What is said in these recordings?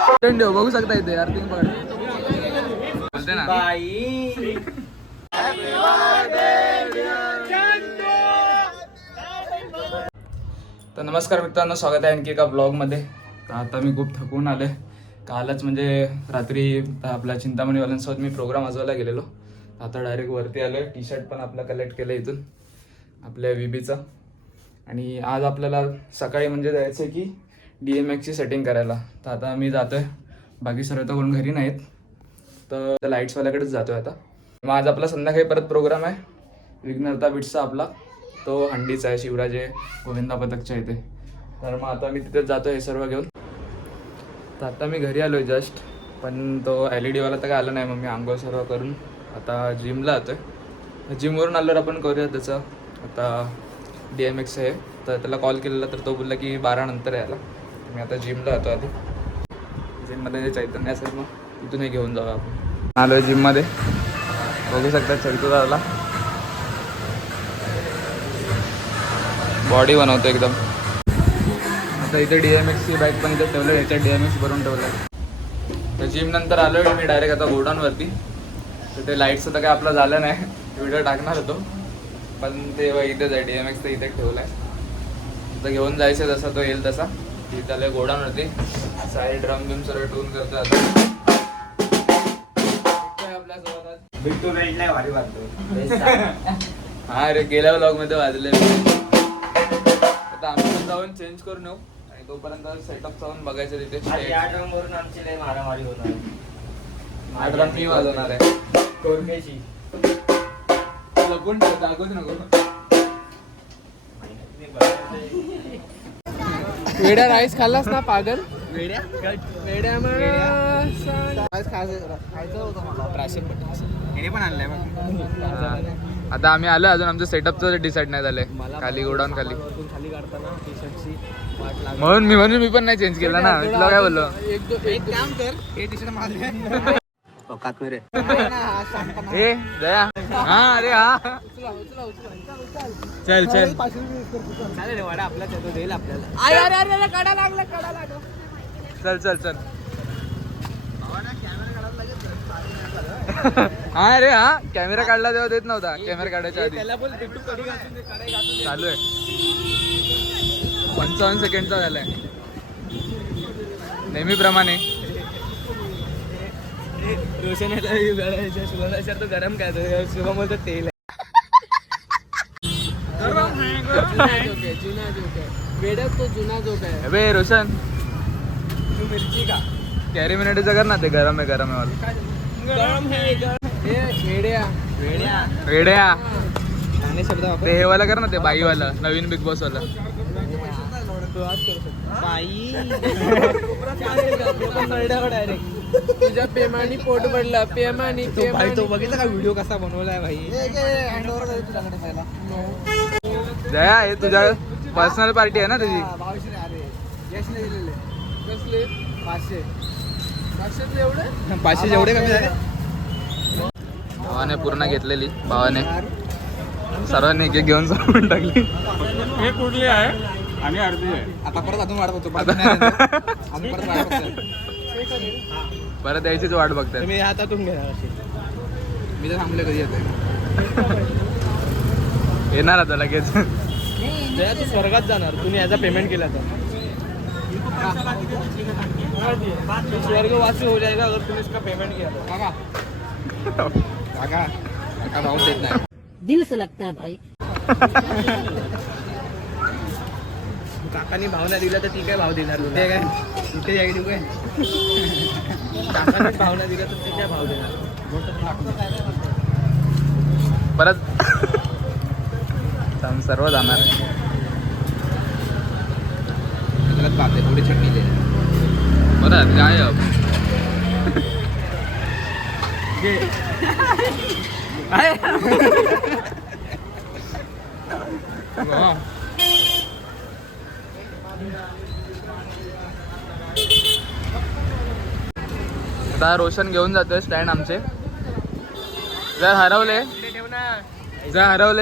बघू शकता इथे यार तुम्ही बोलते ना तर नमस्कार मित्रांनो, स्वागत आहे आणखी एका ब्लॉगमध्ये. तर आता मी खूप थकून आले. कालच म्हणजे रात्री आपल्या चिंतामणीवाल्यांसोबत मी प्रोग्राम वाजवायला गेलेलो. आता डायरेक्ट वरती आलो. टी शर्ट पण आपला कलेक्ट केलं इथून आपल्या VBचा. आणि आज आपल्याला सकाळी म्हणजे जायचं आहे की DMXची सेटिंग करायला. तर आता मी जातो आहे. बाकी सर्व तर कोण घरी नाहीत, तर लाईट्सवाल्याकडेच जातो आहे आता. मग आज आपला संध्याकाळी परत प्रोग्राम आहे विघ्नहर्ता बीट्सचा आपला. तो हंडीचा आहे, शिवराजे गोविंदा पथकच्या इथे. तर मग आता मी तिथेच जातो हे सर्व घेऊन. तर आता मी घरी आलो आहे जस्ट, पण तो LED वाला तर काय आला नाही. मग मी आंघोळ सर्व करून आता जिमला जातो आहे. जिमवरून आल्यावर आपण करूया त्याचं. आता DMX आहे, तर त्याला कॉल केलेला तर तो बोलला की 12 नंतर यायला. मी आता जिमला जातो. आधी जिममध्ये जे चैतन्य असेल मग तिथूनही घेऊन जाऊया आपण. आलो आहे जिममध्ये, बघू शकता चैतू बॉडी बनवतो एकदम. आता इथे DMXची बाईक पण इथे ठेवलं, याच्यात DMX भरून ठेवलं आहे. तर जिम नंतर आलो आहे मी डायरेक्ट आता गोडाऊनवरती. तर ते लाईटचं तर काय आपलं झालं नाही, व्हिडिओ टाकणार होतो, पण ते इथेच आहे DMX तर इथे ठेवलं आहे. तर घेऊन जायचं जसा तो येईल तसा. इथं आलं गोडाऊनवरती. साईड ड्रम बिम सर्व टून करतो आता. बिट्टू भेटलाय भारी वाटतो. हा रे, गेल्या व्लॉगमध्ये वाजले. आता आम्ही पण जाऊन चेंज करून येऊ आणि तोपर्यंत सेटअप जाऊन बघायचं तिथे. या ड्रम वरून आमची लय मारामारी होणार. हा ड्रम मी वाजवणार आहे. कोरकेची लपून ठेव, दाखवूच नको. वेड्या राईस खाल्लास ना पागल? वेड्या पण आणलाय बघ. आता आम्ही आलो, अजून आमचं सेटअपचं डिसाईड नाही झालंय. खाली गोडाऊन खाली म्हणून मी पण नाही चेंज केला ना. तुला काय बोललो, एक काम कर, हे टी शर्ट माझे ए दया. हा अरे हा, चल चल चालेल वाडा आपला देईल आपल्याला. चल चल चल. हा अरे हा, कॅमेरा काढला तेव्हा देत नव्हता. कॅमेरा काढायच्या आधी चालू आहे. 55 सेकंडचा झालाय नेहमीप्रमाणे. रोशन तो गरम काय शुभम बोलतो तेल अबे रोशन, तू मिरची का कॅरी मिनिटचं कर ना. ते गरम आहे वाला. गरम है वेड्या शब्द ते हे वाला कर ना, ते बाईवाला नवीन बिग बॉस वाला. डायरेक्ट तुझ्या पेमानी पोट भरला. पेमानी तो बघितला का व्हिडिओ कसा बनवलाय भाई? जया, हे तुझ्या पर्सनल पार्टी आहे ना तुझी. 500 जेवढे कमी झाले. भावाने पूर्ण घेतलेली. भावाने सर्वांनी एक घेऊन जाऊन टाकली. हे कुठली आहे आणि अर्धी आहे. आता परत अजून वाढ बघतो. परत यायचीच वाट बघताय. मी हातातून घेणार. मी तर थांबले कधी येते. येणार आता लगेच. तू स्वर्गात जाणार तुम्ही याचा पेमेंट केला तर. स्वर्गवासी हो जाएगा अगर तुम्ही इसका पेमेंट किया तो. काका भाव देत नाही. दिल से लगता है भाई. काकांनी भाव नाही दिला तर ती काय भाव देणार? ते काय इथे यायला देऊ काय? काकांनी भाव नाही दिला तर ती काय भाव देणार? परत सर्व जाणार. गलत बात है. थोड़ी चटनी दे. परत काय आता रोशन घेऊन जातोय स्टँड आमचे. जर हरवले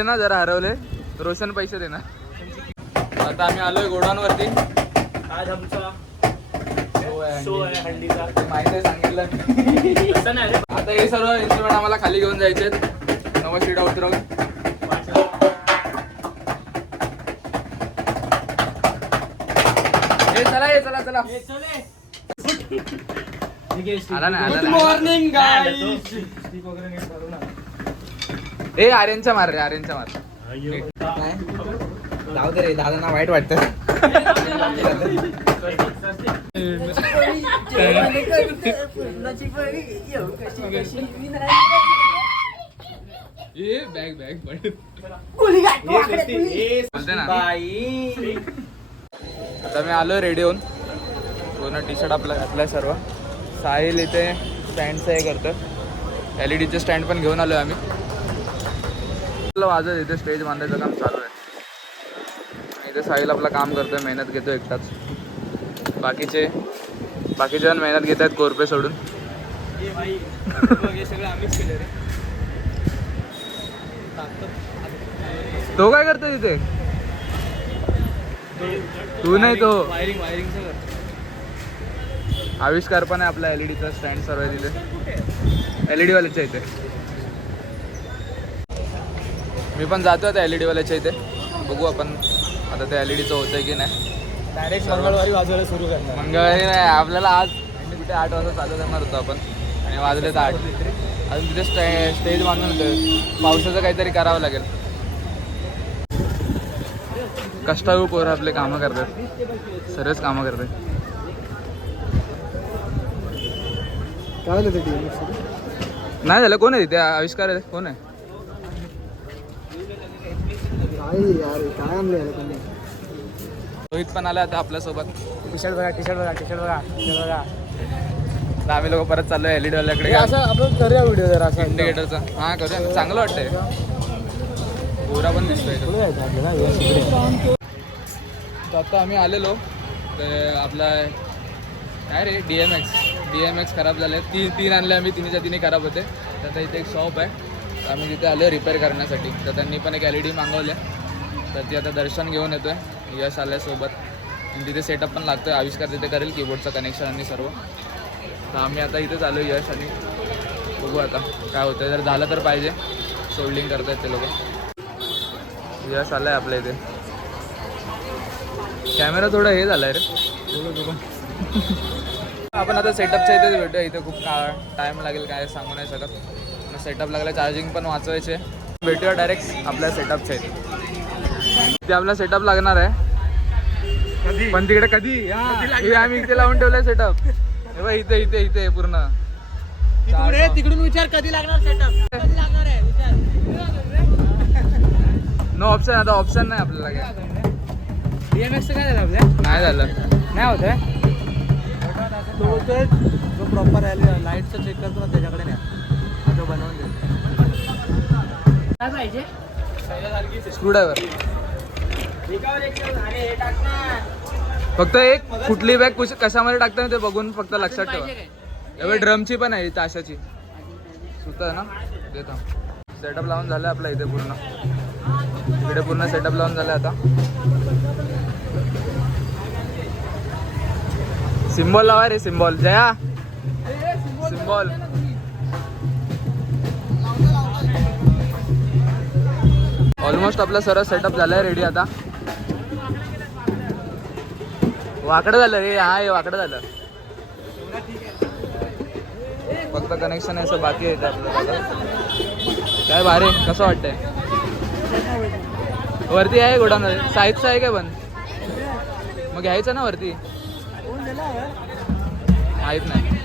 ना, जर हरवले रोशन पैसे देणार. आता आम्ही आलोय गोडाऊनवरती. आज आमचा शो आहे हल्लीचा माहिती आहे सांगितलं. आता हे सर्व इन्स्ट्रुमेंट आम्हाला खाली घेऊन जायचे नवं शिडा उतरव. चला चला आला ना आला. मॉर्निंग ए आर्यनचा मार रे आर्यनचा मार. जाऊ दे रे दादांना वाईट वाटतं. बॅग बोलते ना. आता मी आलो रेडी होऊन पूर्ण टी शर्ट आपला घातलाय सर्व. साहिल इथे स्टँडचं हे करतं LED स्टँड पण घेऊन आलोय आम्ही. वाजत इथे स्टेज बांधायचं काम चालू आहे. इथे साहिल आपलं काम करतोय मेहनत घेतो एकटाच. बाकीचे जण मेहनत घेत आहेत कोरपे सोडून. हे सगळं आम्हीच केलं रे. तो काय करतोय तिथे. तू नाही तो वायरिंगचं कर. आविष्कार पण आहे आपला LED स्टँड सर्व आहे तिथे. LED वाल्याच्या इथे मी पण जातो त्या LED वाल्याच्या इथे. बघू आपण आता त्या LEDचं होतंय की नाही. डायरेक्ट मंगळवारी वाजवायला सुरू करणार. मंगळवारी नाही आपल्याला आज कुठे 8 वाजता चालू करणार होतो आपण आणि वाजले तर 8. अजून तिथे स्टेज बांधून होतं. पावसाचं काहीतरी करावं लागेल. कष्टाळू पोरं आपले कामं करतात. सर्वच कामं करतात. काय झालं ते नाही झालं. कोण आहे तिथे आविष्कार आहे कोण आहे. काय आणलं रोहित पण आला आता आपल्यासोबत. टी शर्ट बघा. तर आम्ही लोक परत चाललोय LED वाल्याकडे. असं आपण करूया व्हिडिओ जरा असं इंडिकेटरचा. हां करूया चांगलं वाटतंय. गोरा पण दिसतोय. आता आम्ही आलेलो ते आपला काय रे DMX खराब झाले. तीन आणले आम्ही. तिन्हीच्या तिन्ही खराब होते. तर आता इथे एक शॉप आहे. तर आम्ही तिथे आलो रिपेअर करण्यासाठी. तर त्यांनी पण एक LED मागवल्या. तर ती आता दर्शन घेऊन येतोय. यश आल्यासोबत आणि तिथे सेटअप पण लागतोय. आविष्कार तिथे करेल कीबोर्डचं कनेक्शन आणि सर्व. तर आम्ही आता इथेच आलो यश आणि बघू आता काय होतं. जर झालं तर पाहिजे. सोल्डिंग करतायत ते लोक. यश आलाय आपल्या इथे. कॅमेरा थोडा हे झालाय रे. आपण आता सेटअपच्या इथेच भेटूया. इथे खूप टाईम लागेल काय सांगू नाही शकत. सेटअप लागला चार्जिंग पण वाचवायचे. भेटूया डायरेक्ट आपल्या सेटअपच्या इथे. ते आपला सेटअप लागणार आहे पण तिकडे कधी आम्ही इथे लावून ठेवलंय सेटअप. इथे इथे इथे पूर्ण तिकडून विचार कधी लागणार सेटअप. कधी लागणार आहे विचार. No option. आता ऑप्शन नाही आपल्याला काय. DMX काय झालं आपल्या. नाही झालं. नाही होत आहे. जो प्रॉपर आहे लाईटचं चेक करतो ना त्याच्याकडे नाही. तो बनवून देतो. काय पाहिजे स्क्रूड्रायव्हर. फक्त एक कुठली बॅग कशामध्ये टाकता ते बघून फक्त लक्षात ठेवा. एवढी ड्रमची पण आहे ताशाची सुद्धा ना. देतो सेटअप लावून झालं आपल्या इथे पूर्ण. इकडे पूर्ण सेटअप लावून झालं. आता सिम्बॉल लावा रे. Symbol Jaya symbol. ऑलमोस्ट आपला सर्व सेटअप झालाय रेडी. आता वाकडं झालं रे. हा हे वाकडं झालं. फक्त कनेक्शन असं बाकी आहे आपल्याला. काय भारी कसं वाटतंय. वरती आहे गोडाऊन साईजचं आहे काय पण मग घ्यायचं ना वरती. माहीत नाही.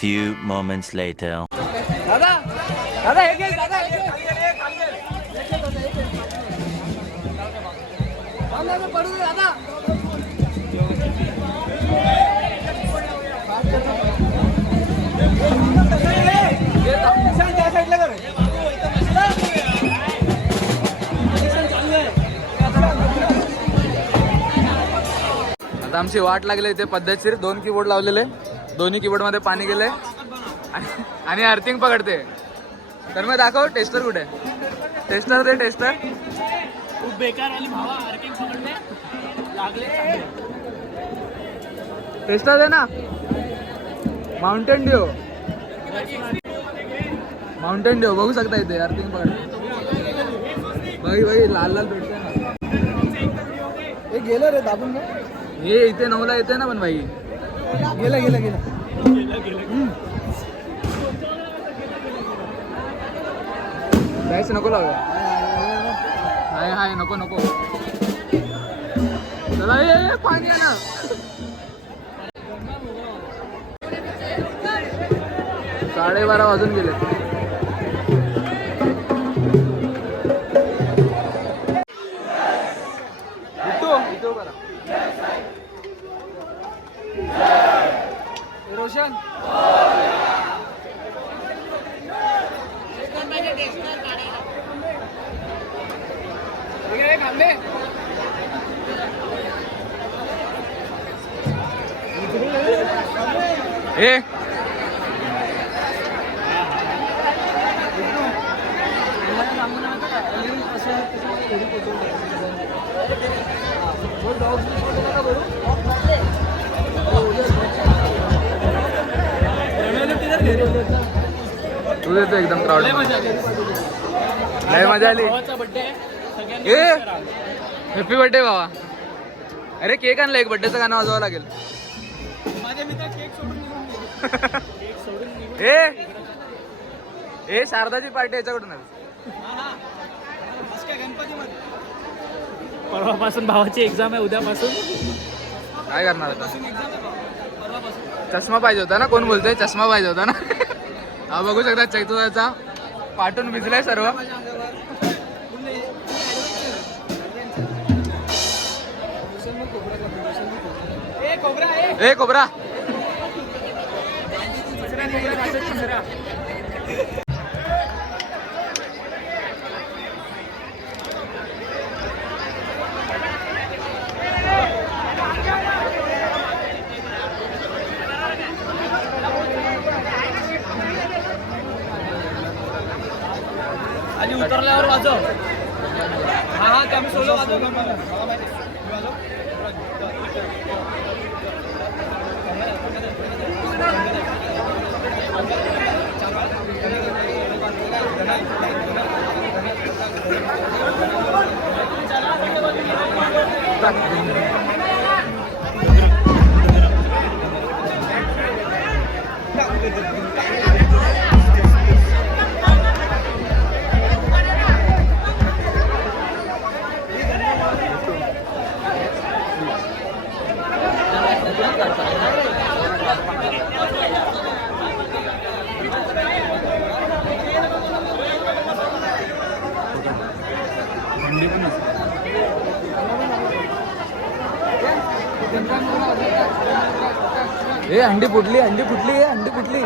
few moments later. दादा दादा हे घे दादा हे घे. पडू दे दादा. आता आमची वाट लागली इथे पद्धतशीर 2 कीबोर्ड लावलेले, दोन्ही कीबोर्ड मध्ये पाणी गेले आणि अर्थिंग पकडते. तर मग दाखव टेस्टर कुठे, टेस्टर दे टेस्टर. खूप बेकार वाली भावा अर्किंग पकडले लागले. टेस्टर दे ना. माउंटेन ड्यू, माउंटेन ड्यू बघू शकता इथे अर्थिंग पकडते. बघी लाल लाल भेटते ना. हे गेलं रे दाबून ना. हे इथे 9ला येते ना पण भाई. गेलं गेलं गेलं. बॅच नको लावूया. हाय हाय नको नको. चला ये पाणी आहे ना. साडेबारा वाजून गेले. रोशन ए तू देतो एकदम क्राऊड. लय मजा आली. ए हॅपी बर्थडे बाबा. अरे केक आणला, एक बर्थडेचं गाणं वाजवावं लागेल. ए शारदाची पार्टी याच्याकडून. परवापासून भावाची एक्झाम आहे, उद्यापासून काय करणार आता. चष्मा पाहिजे होता ना. कोण बोलतोय चष्मा पाहिजे होता ना. हा बघू शकता चैतुदाचा पाठून भिजलाय सर्व. ए कोबरा. आणि उतरल्यावर वाजव. हा हा ते आम्ही सोलो वाजव. ए अंडी फुटली, अंडी फुटली, अंडी फुटली.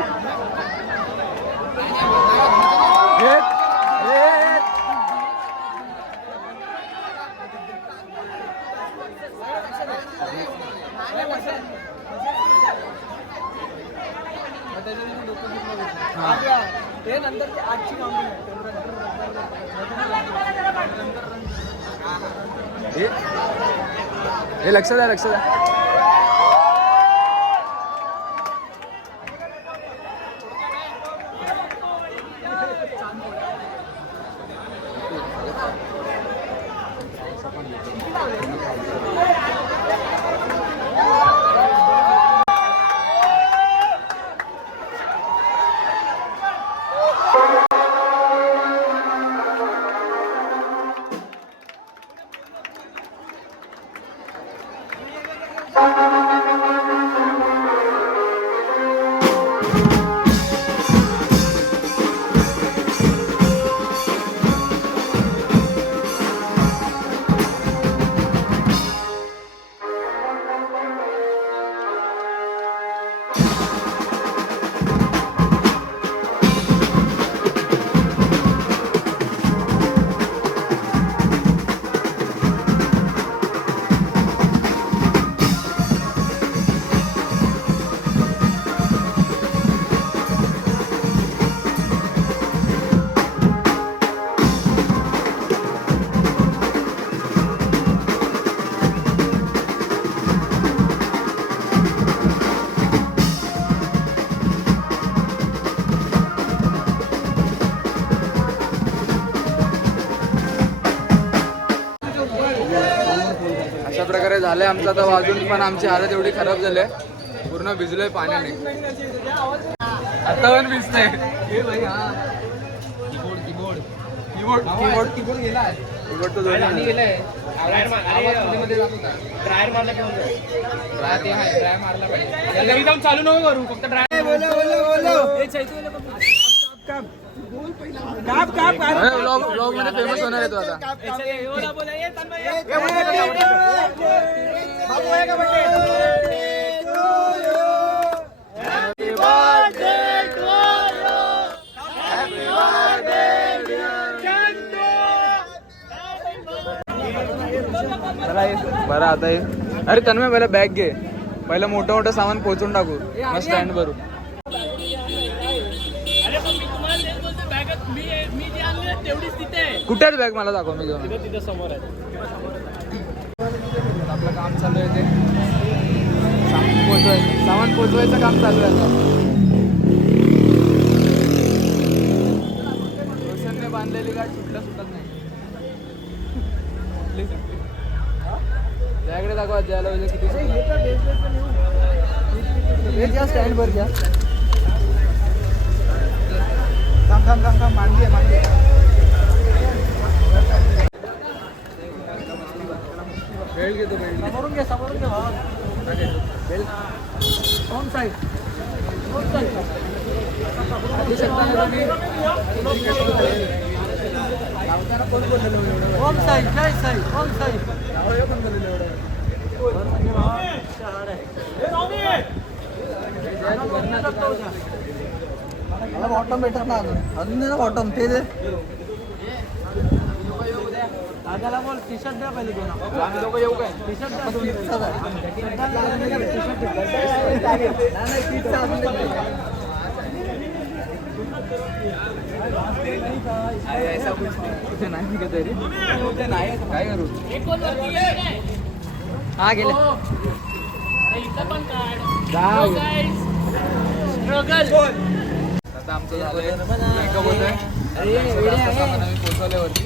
ते नंतर ते आजची हे लक्ष द्या, लक्ष द्या. झालंय आमचं आता वाजून, पण आमची हालत एवढी खराब झाली आहे, पूर्ण भिजलोय पाण्याने. आता पण भिजतंय. कीबोर्ड गेला. कीबोर्ड तो दोन्ही गेलाय. ड्रायर मारला पाहिजे. घरी जाऊन चालू नको करू, फक्त ड्रायर. ब्लॉग मध्ये फेमस होणार आहे तो आता. बरं आता ये. अरे तन्मय पहिला बॅग घे, पहिला मोठं सामान पोहोचून टाकू मग स्टँड भरू. कुठे आहे बॅग, मला दाखव, मी घेऊन. तिथे समोर आहे. आपलं काम चालू आहे, ते सामान पोचवायचं काम चालू आहे आता. रोशनने बांधलेली गाठ सुटत नाही. त्याकडे दाखवा ज्याला किती स्टँड भर घ्या. काम मांडली बेल्ट घेतो. समोरून घे बेल्ट. ऑन साईड बॉटम भेटत ना अजून बॉटम ते दे. दादाला बोल टी शर्ट द्या पहिले घेऊन. आम्ही लोक येऊ काय? टी शर्ट नाही का तरी काय करू. हा गेले. आता आमचं झालंय मेकअप होत आहे. आम्ही पोहोचवलंय वरती.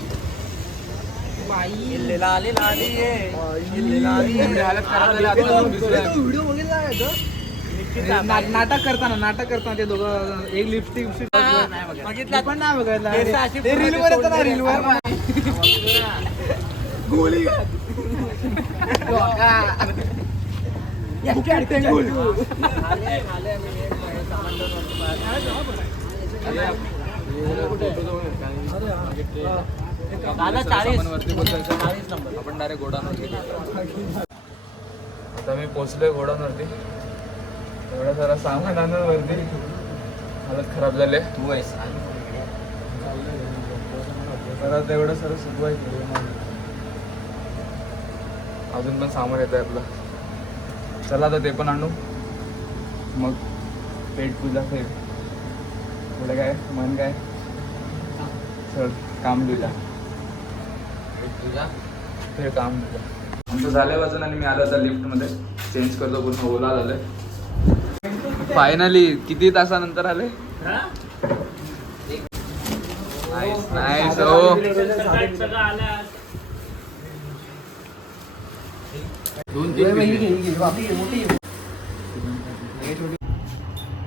हालत खराब झाली. नाटक करताना ते दोघं एक लिपस्टिक पण नाही बघायला. रील वर येतं ना, रील वर गोळी आपण डायरेक्ट घोडांवरती. आता मी पोचलोय घोडांवरती. एवढं जरा सामान आणून वरती हालत खराब झाले. परत एवढं सर सुचवायचं, अजून पण सामान येत आहे आपलं. चला आता ते पण आणू, मग पेट पूजा फेर. पुढे काय मन काय चल काम दिला. ते काम आमचं झालंय वाजून आणि मी आलो होता लिफ्टमध्ये. चेंज करतो, पूर्ण ओला झालंय. फायनली किती तासानंतर आले. नाईस हो.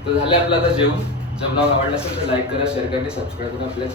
तर झाले आपलं आता जेवण. जर ब्लॉग आवडला असेल तर लाईक करा, शेअर करा, सबस्क्राईब करा आपल्या.